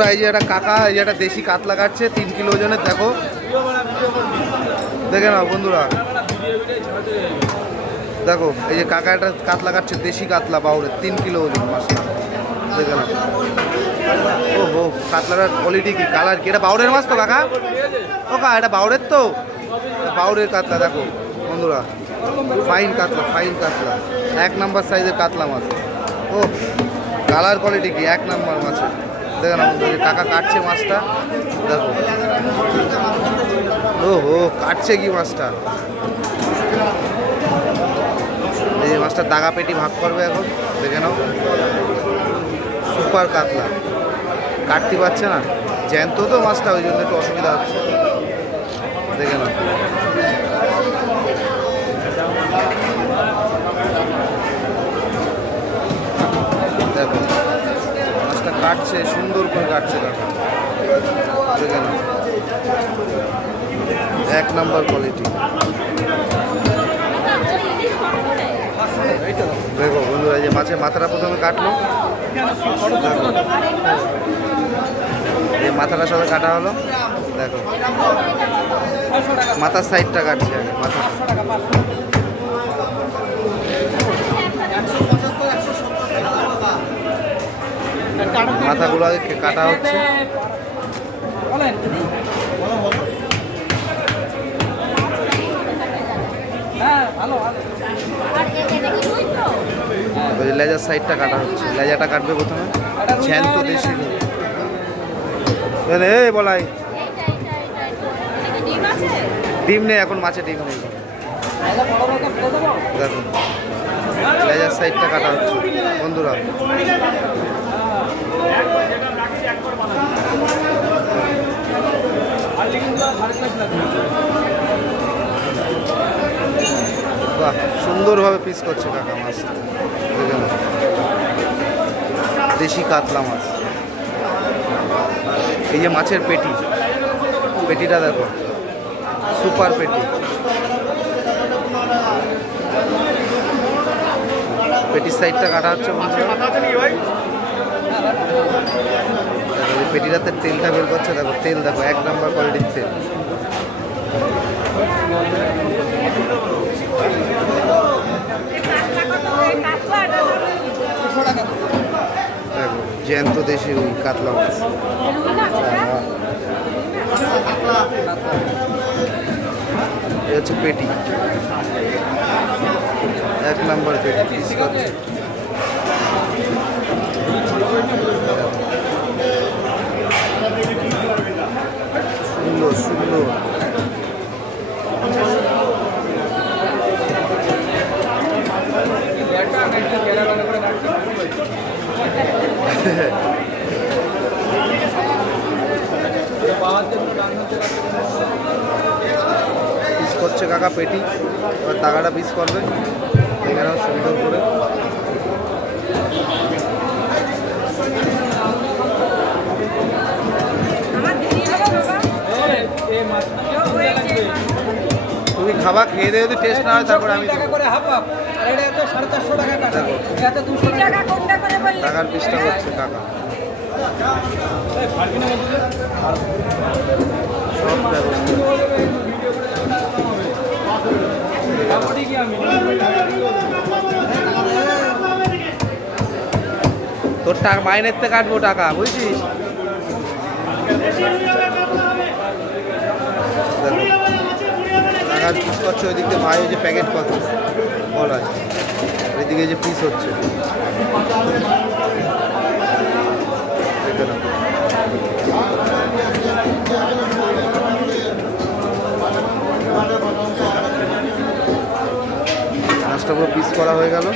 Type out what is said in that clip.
বন্ধুরা, এই যে একটা কাকা, এই যে একটা দেশি কাতলা কাটছে, তিন কিলো ওজনের, দেখো। দেখে নাও বন্ধুরা। দেখো, এই যে কাকা একটা কাতলা কাটছে, দেশি কাতলা বাউরের তিন কিলো ওজন মাছটা দেখে নাও। ও হো কাতলাটার কোয়ালিটি কি কালার কি? এটা বাউরের মাছ তো, কাকা? ও কা এটা বাউরের তো? বাউরের কাতলা, দেখো, বন্ধুরা। ফাইন কাতলা ফাইন কাতলা। এক নাম্বার সাইজের কাতলা মাছ। ও কালার কোয়ালিটি কি? এক নাম্বার মাছ দেখো না যে কাকা কাটছে মাছটা, দেখো। ও হো কাটছে কি মাছটা? এই মাছটা দাগা পেটি ভাগ করবে এখন, দেখে নাও। সুপার কাতলা। কাটতে পারছে না। জ্যান্ত তো মাছটা, ওই জন্য একটু অসুবিধা হচ্ছে। দেখে নাও। কাটছে, সুন্দর করে কাটছে এক নাম্বার কোয়ালিটি দেখো বন্ধুরা যে মাছের মাথাটা প্রথমে কাটলো। এই মাথাটা সবে কাটা হলো। দেখো। মাথার সাইডটা কাটছে আগে মাথা আগে কাটা হচ্ছে। লেজার সাইডটা কাটা হচ্ছে। লেজাটা কাটবে প্রথমে। জ্যান্ত দেশি এই বলাই। ডিম নেই, এখন মাছে ডিম নেই। দেখো। লেজার সাইডটা কাটা হচ্ছে। বন্ধুরা বাহ, সুন্দরভাবে পিস করছে কাকা মাছ। দেশি কাতলা মাছ। এই যে মাছের পেটি। পেটিটা দেখো। সুপার পেটি। পেটির সাইডটা কাটা হচ্ছে দেখো, তেলটা বের করছে দেখো তেল দেখো এক নাম্বার কোয়ালিটির তেল। জ্যান্ত দেশি রুই কাতলা মাছ। এই হচ্ছে পেটি। এক নাম্বার পেটি পিস করছে কাকা পেটি এবার টাকাটা পিস করবে। এখানেও সুন্দর করে তুমি খাবা খেয়ে দিয়ে যদি টেস্ট না হয় তারপরে আমি দেবো। হাফ হাফ এটা হচ্ছে সাড়ে চারশো টাকা কাটা দেখো। দুশো টাকা। টাকার পিসটা করছে কাকা। তোর টাকা মাইনের থেকে কাটবো টাকা বুঝছিস দেখো করছে ওই দিক ভাই, ওই যে প্যাকেট কত বলা এদিকে যে পিস হচ্ছে। মাছটা পুরো পিস করা হয়ে গেল।